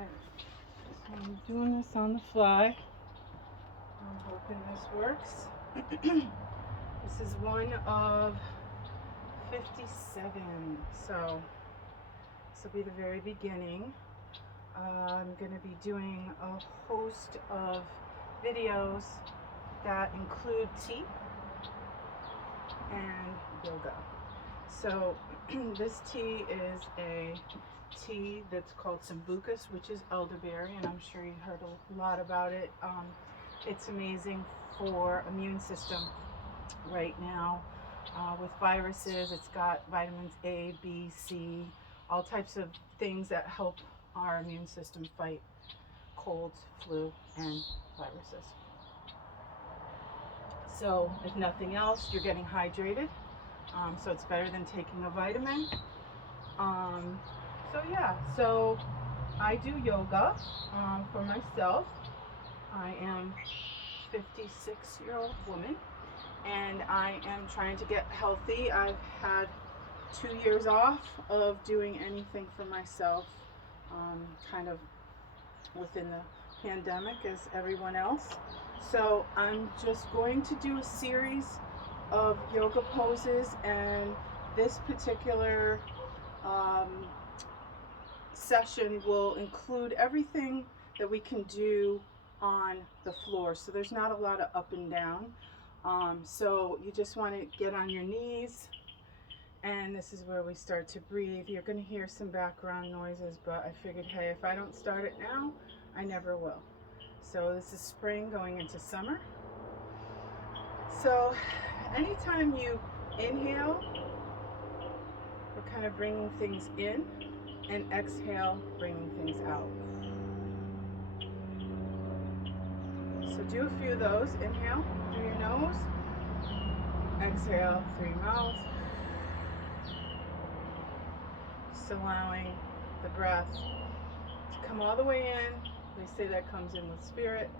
Alright, so I'm doing this on the fly. I'm hoping this works. This is one of 57, so this will be the very beginning. I'm going to be doing a host of videos that include tea and yoga. So this tea is a tea that's called sambucus, which is elderberry, and I'm sure you heard a lot about it. It's amazing for immune system right now with viruses. It's got vitamins A, B, C, all types of things that help our immune system fight colds, flu, and viruses. So if nothing else, you're getting hydrated. So it's better than taking a vitamin. So I do yoga for myself. I am a 56-year-old woman, and I am trying to get healthy. I've had 2 years off of doing anything for myself, kind of within the pandemic as everyone else. So I'm just going to do a series of yoga poses, and this particular session will include everything that we can do on the floor. So there's not a lot of up and down. So you just want to get on your knees, and this is where we start to breathe. You're going to hear some background noises, but I figured, hey, if I don't start it now, I never will. So this is spring going into summer. So anytime you inhale, we're kind of bringing things in, and exhale, bringing things out. So do a few of those. Inhale through your nose, exhale through your mouth. Just allowing the breath to come all the way in. They say that comes in with spirit,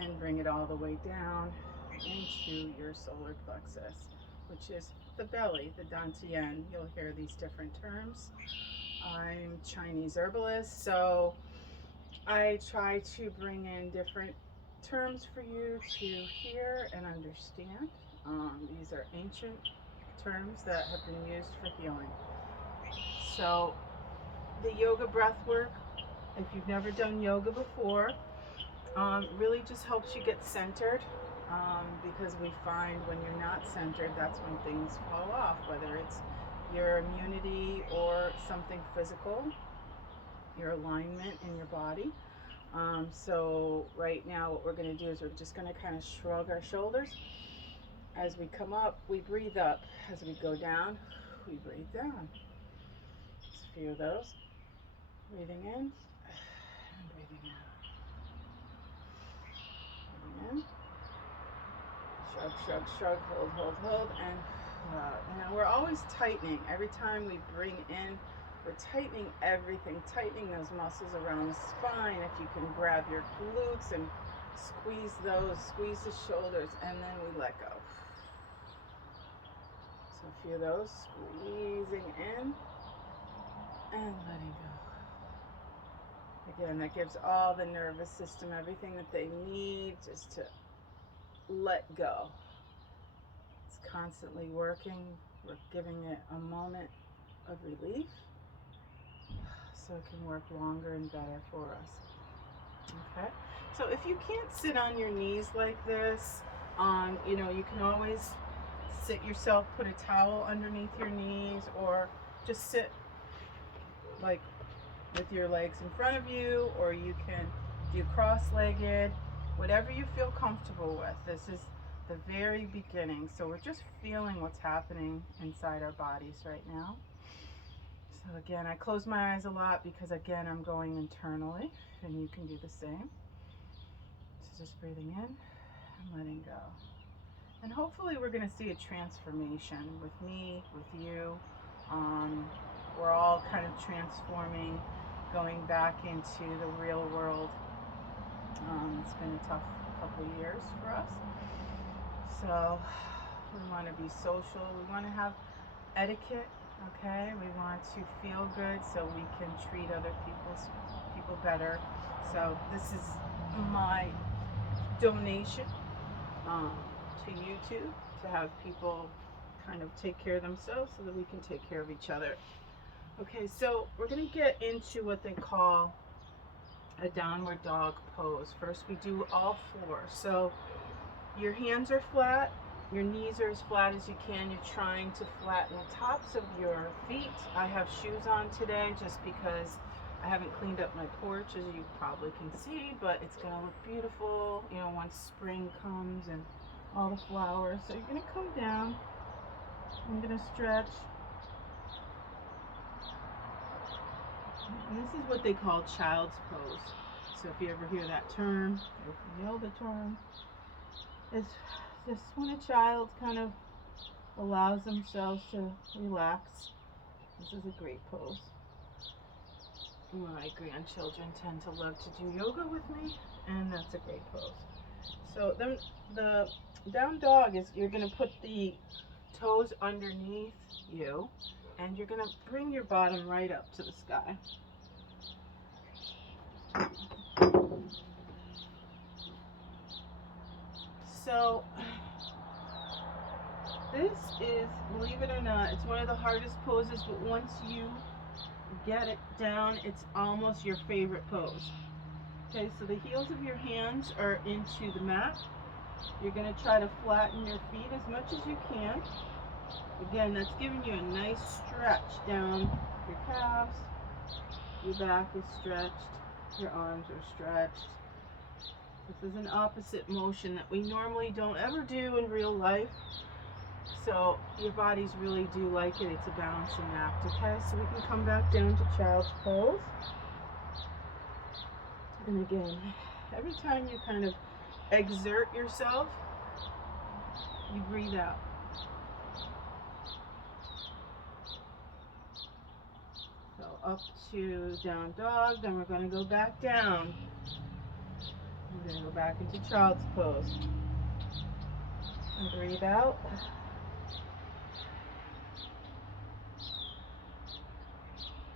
and bring it all the way down into your solar plexus, which is the belly, the dantian. You'll hear these different terms. I'm Chinese herbalist, so I try to bring in different terms for you to hear and understand. These are ancient terms that have been used for healing. So the yoga breath work, if you've never done yoga before, really just helps you get centered, because we find when you're not centered, that's when things fall off, whether it's your immunity or something physical, your alignment in your body. So right now what we're going to do is we're just going to kind of shrug our shoulders. As we come up, we breathe up. As we go down, we breathe down. Just a few of those. Breathing in and breathing out. Breathing in. Shrug, shrug, shrug, hold, hold, hold, and we're always tightening. Every time we bring in, we're tightening everything, tightening those muscles around the spine. If you can grab your glutes and squeeze those, squeeze the shoulders, and then we let go. So a few of those, squeezing in and letting go. Again, that gives all the nervous system everything that they need just to let go. It's constantly working. We're giving it a moment of relief so it can work longer and better for us. Okay, so if you can't sit on your knees like this, you can always sit yourself, put a towel underneath your knees, or just sit like with your legs in front of you, or you can do cross-legged, whatever you feel comfortable with. This is the very beginning, so we're just feeling what's happening inside our bodies right now. So again, I close my eyes a lot because again, I'm going internally, and you can do the same. So just breathing in and letting go. And hopefully we're going to see a transformation with me, with you. We're all kind of transforming, going back into the real world. It's been a tough couple of years for us. So we want to be social. We want to have etiquette Okay, we want to feel good so we can treat other people better. So this is my donation um, to YouTube to have people kind of take care of themselves so that we can take care of each other. Okay, so we're going to get into what they call a downward dog pose. First we do all four. So your hands are flat, your knees are as flat as you can. You're trying to flatten the tops of your feet. I have shoes on today just because I haven't cleaned up my porch, as you probably can see, but it's gonna look beautiful, you know, once spring comes and all the flowers. So you're gonna come down, I'm gonna stretch. And this is what they call child's pose. So if you ever hear that term, or if you know the term, it's just when a child kind of allows themselves to relax. This is a great pose. My grandchildren tend to love to do yoga with me, and that's a great pose. So then the down dog is, you're going to put the toes underneath you, and you're going to bring your bottom right up to the sky. So this is, believe it or not, it's one of the hardest poses, but once you get it down, it's almost your favorite pose. Okay, so the heels of your hands are into the mat. You're going to try to flatten your feet as much as you can. Again, that's giving you a nice stretch down your calves. Your back is stretched. Your arms are stretched. This is an opposite motion that we normally don't ever do in real life. So your bodies really do like it. It's a balancing act. Okay, so we can come back down to child's pose. And again, every time you kind of exert yourself, you breathe out. So up to down dog, then we're going to go back down. We're going to go back into child's pose. And breathe out.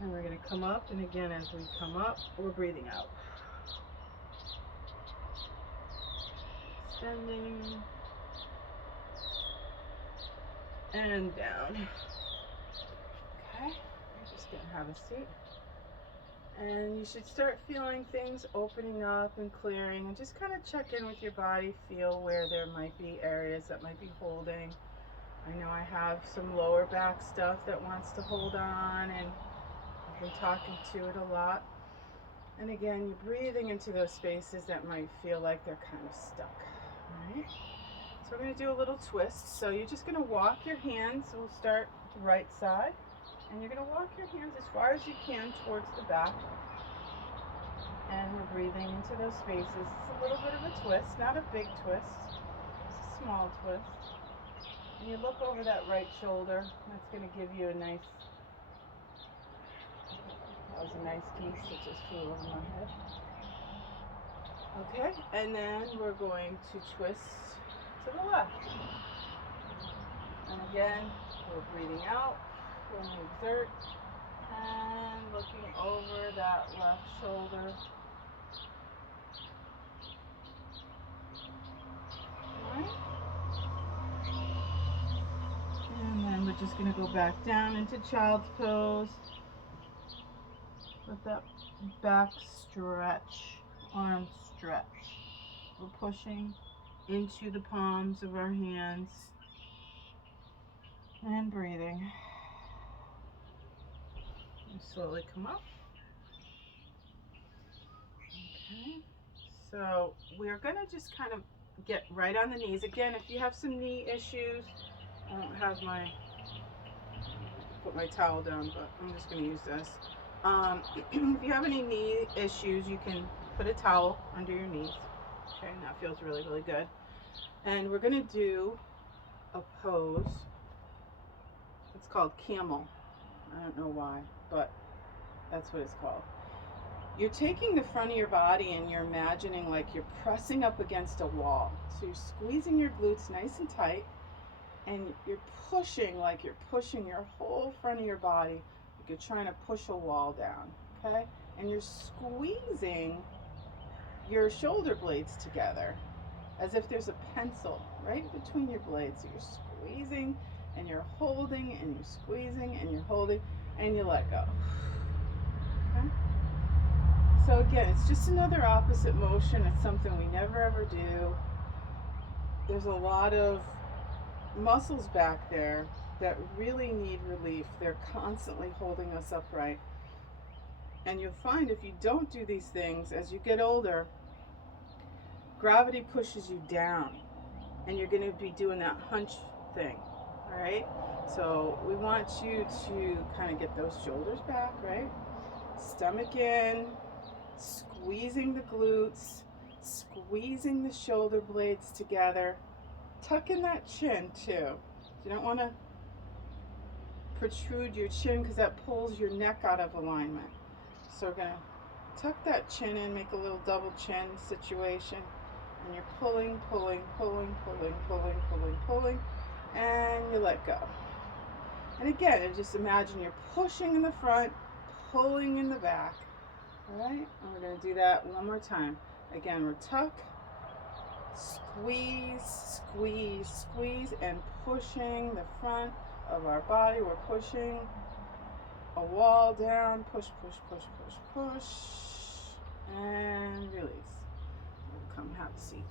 And we're going to come up, and again, as we come up, we're breathing out. Extending. And down. Okay, you're just going to have a seat. And you should start feeling things opening up and clearing, and just kind of check in with your body, feel where there might be areas that might be holding. I know I have some lower back stuff that wants to hold on, and I've been talking to it a lot. And again, you're breathing into those spaces that might feel like they're kind of stuck. All right? So we're going to do a little twist. So you're just going to walk your hands. We'll start the right side. And you're going to walk your hands as far as you can towards the back. And we're breathing into those spaces. It's a little bit of a twist, not a big twist. It's a small twist. And you look over that right shoulder. That's going to give you a nice, that was a nice piece that just flew over my head. Okay, and then we're going to twist to the left. And again, we're breathing out, when we exert, and looking over that left shoulder. Alright. And then we're just going to go back down into child's pose. With that back stretch, arm stretch. We're pushing into the palms of our hands and breathing. And slowly come up. Okay. So we're going to just kind of get right on the knees. Again, if you have some knee issues, I don't have put my towel down, but I'm just going to use this. If you have any knee issues, you can put a towel under your knees. Okay, and that feels really, really good. And we're going to do a pose. It's called Camel. I don't know why, but that's what it's called. You're taking the front of your body and you're imagining like you're pressing up against a wall. So you're squeezing your glutes nice and tight. and you're pushing, like you're pushing your whole front of your body, like you're trying to push a wall down, okay? And you're squeezing your shoulder blades together as if there's a pencil right between your blades. So you're squeezing and you're holding and you're squeezing and you're holding and you let go. Okay? So again, it's just another opposite motion. It's something we never ever do. There's a lot of muscles back there that really need relief. They're constantly holding us upright. And you'll find if you don't do these things, as you get older, gravity pushes you down and you're going to be doing that hunch thing. All right, so we want you to kind of get those shoulders back, right? Stomach in, squeezing the glutes, squeezing the shoulder blades together. Tuck in that chin too. You don't want to protrude your chin because that pulls your neck out of alignment. So we're going to tuck that chin in, make a little double chin situation. And you're pulling, pulling, pulling, pulling, pulling, pulling, pulling, and you let go. And again, just imagine you're pushing in the front, pulling in the back. All right, and we're going to do that one more time. Again, we're tuck, squeeze, squeeze, squeeze, and pushing the front of our body. We're pushing a wall down, push, push, push, push, push, and release. Come have a seat.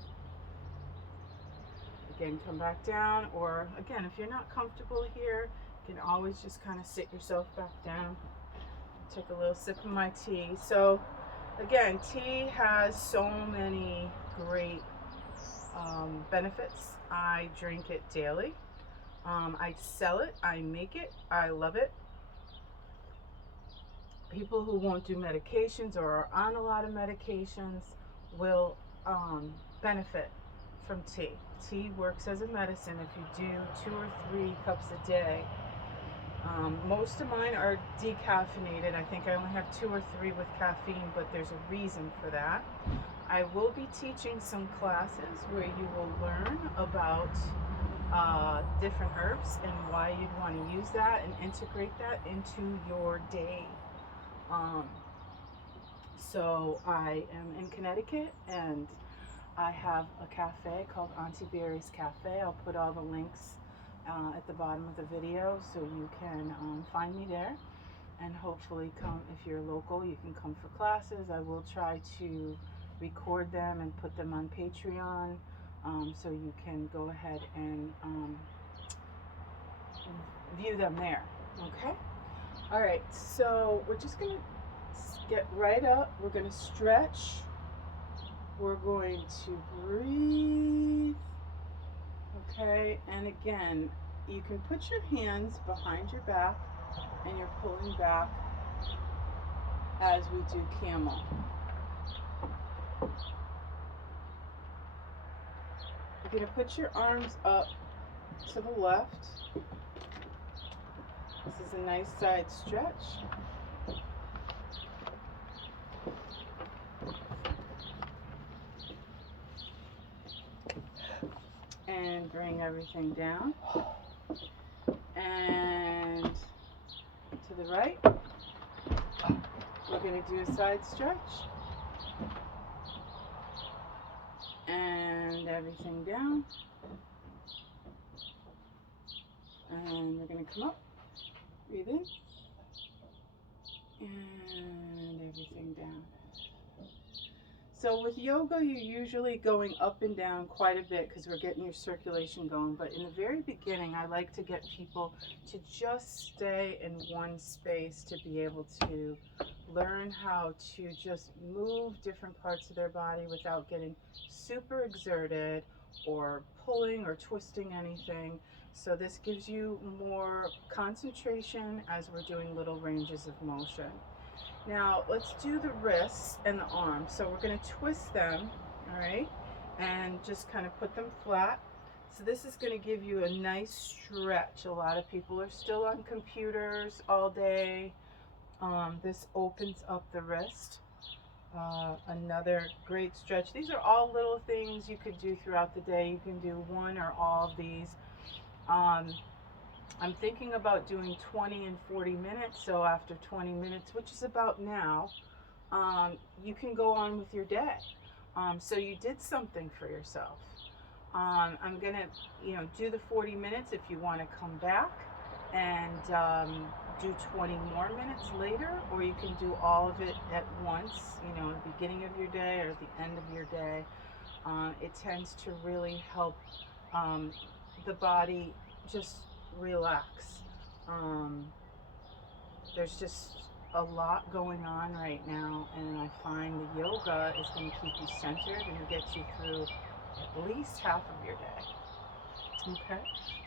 Again, come back down, or again, if you're not comfortable here, you can always just kind of sit yourself back down. Take a little sip of my tea. So again, tea has so many great benefits. I drink it daily. I sell it, I make it, I love it. People who won't do medications or are on a lot of medications will benefit from tea. Tea works as a medicine if you do 2 or 3 cups a day. Most of mine are decaffeinated. I think I only have 2 or 3 with caffeine, but there's a reason for that. I will be teaching some classes where you will learn about different herbs and why you'd want to use that and integrate that into your day. So I am in Connecticut and I have a cafe called Auntie Berry's Cafe. I'll put all the links at the bottom of the video so you can find me there, and hopefully come, if you're local, you can come for classes. I will try to record them and put them on Patreon, so you can go ahead and view them there. Okay? All right, so we're just going to get right up. We're going to stretch. We're going to breathe. Okay, and again, you can put your hands behind your back and you're pulling back as we do camel. You're going to put your arms up to the left. This is a nice side stretch. And bring everything down. And to the right. We're going to do a side stretch. And everything down. And we're going to come up. Breathe in. And everything down. So with yoga, you're usually going up and down quite a bit because we're getting your circulation going. But in the very beginning, I like to get people to just stay in one space to be able to learn how to just move different parts of their body without getting super exerted or pulling or twisting anything. So this gives you more concentration as we're doing little ranges of motion. Now let's do the wrists and the arms. So we're going to twist them, all right, and just kind of put them flat. So this is going to give you a nice stretch. A lot of people are still on computers all day. This opens up the wrist. Another great stretch. These are all little things you could do throughout the day. You can do one or all of these. I'm thinking about doing 20 and 40 minutes. So after 20 minutes, which is about now, you can go on with your day. So you did something for yourself. I'm gonna, do the 40 minutes if you want to come back and do 20 more minutes later, or you can do all of it at once, at the beginning of your day or at the end of your day. It tends to really help the body just relax. There's just a lot going on right now, and I find the yoga is going to keep you centered and get you through at least half of your day. Okay,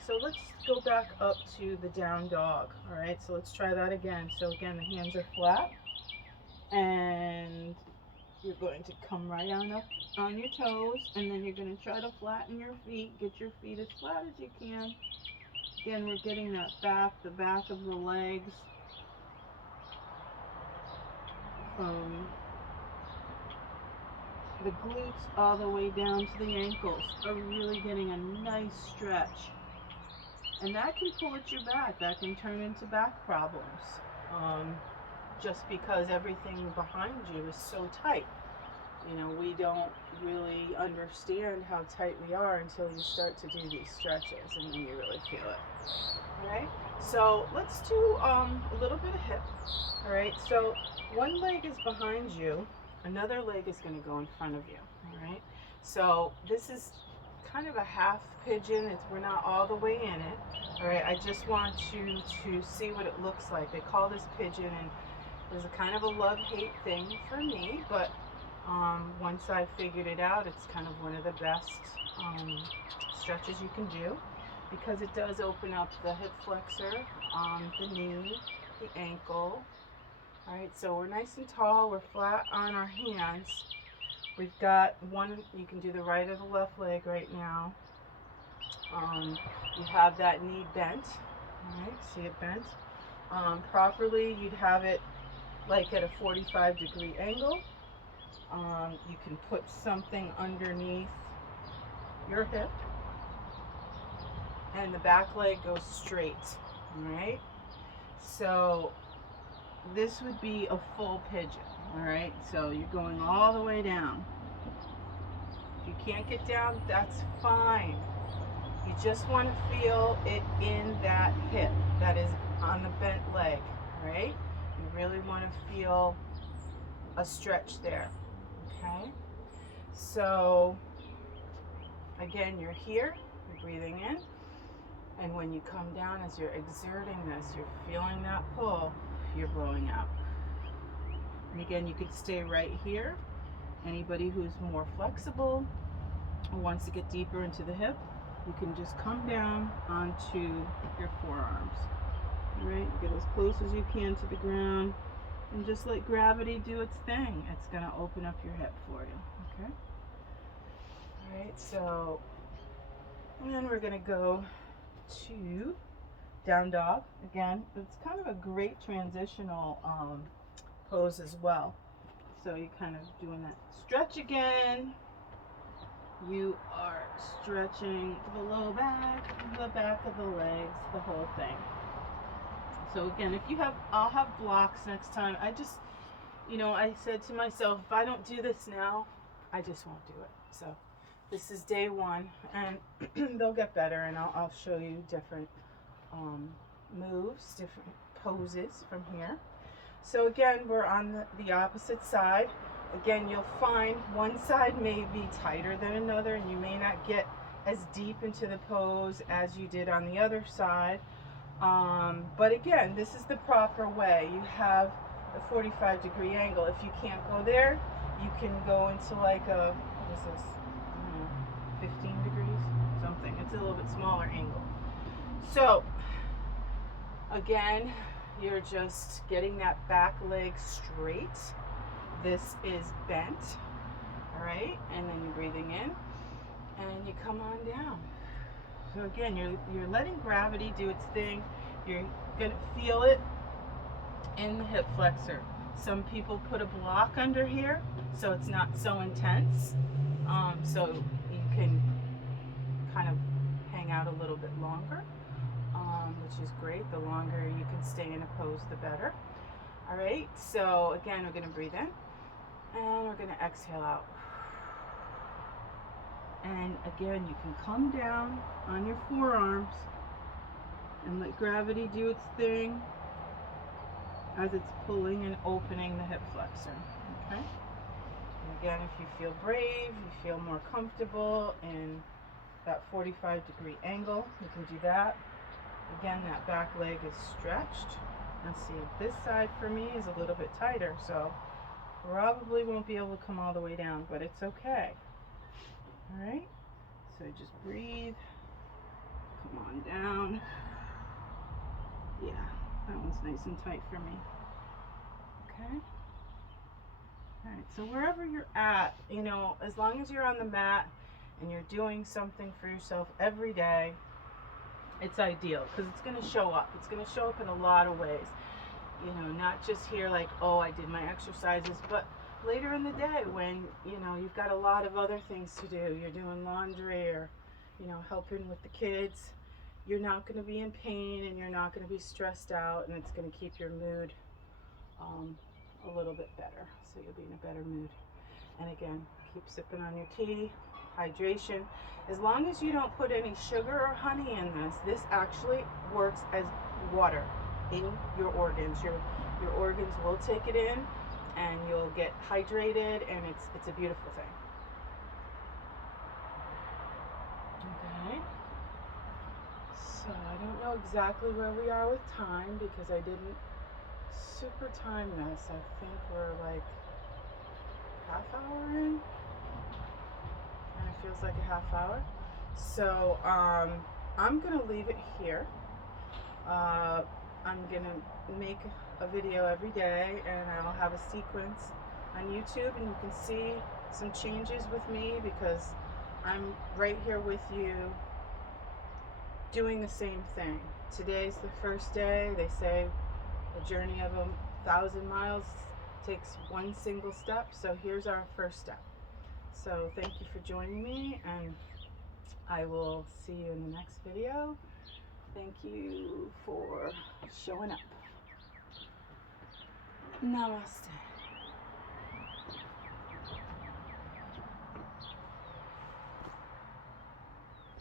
so let's go back up to the down dog. All right, so let's try that again. So again, the hands are flat, and you're going to come right on up on your toes, and then you're going to try to flatten your feet. Get your feet as flat as you can. Again, we're getting that back, the back of the legs, from the glutes all the way down to the ankles, are really getting a nice stretch. And that can pull at your back. That can turn into back problems, just because everything behind you is so tight. We don't really understand how tight we are until you start to do these stretches, and then you really feel it. All right, so let's do a little bit of hip. All right, so one leg is behind you, another leg is going to go in front of you. All right, so this is kind of a half pigeon. We're not all the way in it. All right, I just want you to see what it looks like. They call this pigeon, and there's a kind of a love-hate thing for me, but once I figured it out, it's kind of one of the best stretches you can do, because it does open up the hip flexor, the knee, the ankle. All right, so we're nice and tall, we're flat on our hands. We've got one, you can do the right or the left leg right now. You have that knee bent, all right, see it bent. Properly, you'd have it like at a 45-degree angle. You can put something underneath your hip, and the back leg goes straight, all right? So this would be a full pigeon, all right? So you're going all the way down. If you can't get down, that's fine. You just want to feel it in that hip that is on the bent leg, right? You really want to feel a stretch there, okay? So again, you're here, you're breathing in, and when you come down, as you're exerting this, you're feeling that pull, you're blowing out. And again, you could stay right here. Anybody who's more flexible or wants to get deeper into the hip, you can just come down onto your forearms. All right, get as close as you can to the ground, and just let gravity do its thing. It's going to open up your hip for you, okay? All right, so, and then we're going to go to down dog. Again, it's kind of a great transitional pose as well. So you're kind of doing that stretch again. You are stretching the low back, the back of the legs, the whole thing. So again, if you have, I'll have blocks next time. I just, I said to myself, if I don't do this now, I just won't do it. So this is day one, and they'll get better, and I'll show you different moves, different poses from here. So again, we're on the opposite side. Again, you'll find one side may be tighter than another, and you may not get as deep into the pose as you did on the other side. But again, this is the proper way. You have a 45-degree angle. If you can't go there, you can go into like a, what is this, 15 degrees, something. It's a little bit smaller angle. So again, you're just getting that back leg straight. This is bent, all right? And then you're breathing in, and you come on down. So again, you're letting gravity do its thing. You're gonna feel it in the hip flexor. Some people put a block under here, so it's not so intense. So you can kind of hang out a little bit longer, which is great. The longer you can stay in a pose, the better. All right, so again, we're going to breathe in and we're going to exhale out. And again, you can come down on your forearms and let gravity do its thing as it's pulling and opening the hip flexor. Okay? And again, if you feel brave, you feel more comfortable in that 45-degree angle, you can do that. Again, that back leg is stretched. Now see, this side for me is a little bit tighter, so probably won't be able to come all the way down, but it's okay. All right, so just breathe, come on down. Yeah, that one's nice and tight for me. Okay. All right, so wherever you're at, you know, as long as you're on the mat and you're doing something for yourself every day, it's ideal because it's going to show up. It's going to show up in a lot of ways. You know, not just here like, oh, I did my exercises, but later in the day when, you know, you've got a lot of other things to do. You're doing laundry or, you know, helping with the kids. You're not going to be in pain and you're not going to be stressed out, and it's going to keep your mood a little bit better. So you'll be in a better mood. And again, keep sipping on your tea. Hydration. As long as you don't put any sugar or honey in this actually works as water in your organs. Your organs will take it in and you'll get hydrated, and it's a beautiful thing. Okay. So I don't know exactly where we are with time because I didn't super time this. I think we're like half hour in. And it feels like a half hour. So I'm gonna leave it here. I'm gonna make a video every day, and I'll have a sequence on YouTube, and you can see some changes with me because I'm right here with you doing the same thing. Today's the first day. They say a journey of 1,000 miles takes one single step, so here's our first step. So thank you for joining me, and I will see you in the next video. Thank you for showing up. Namaste.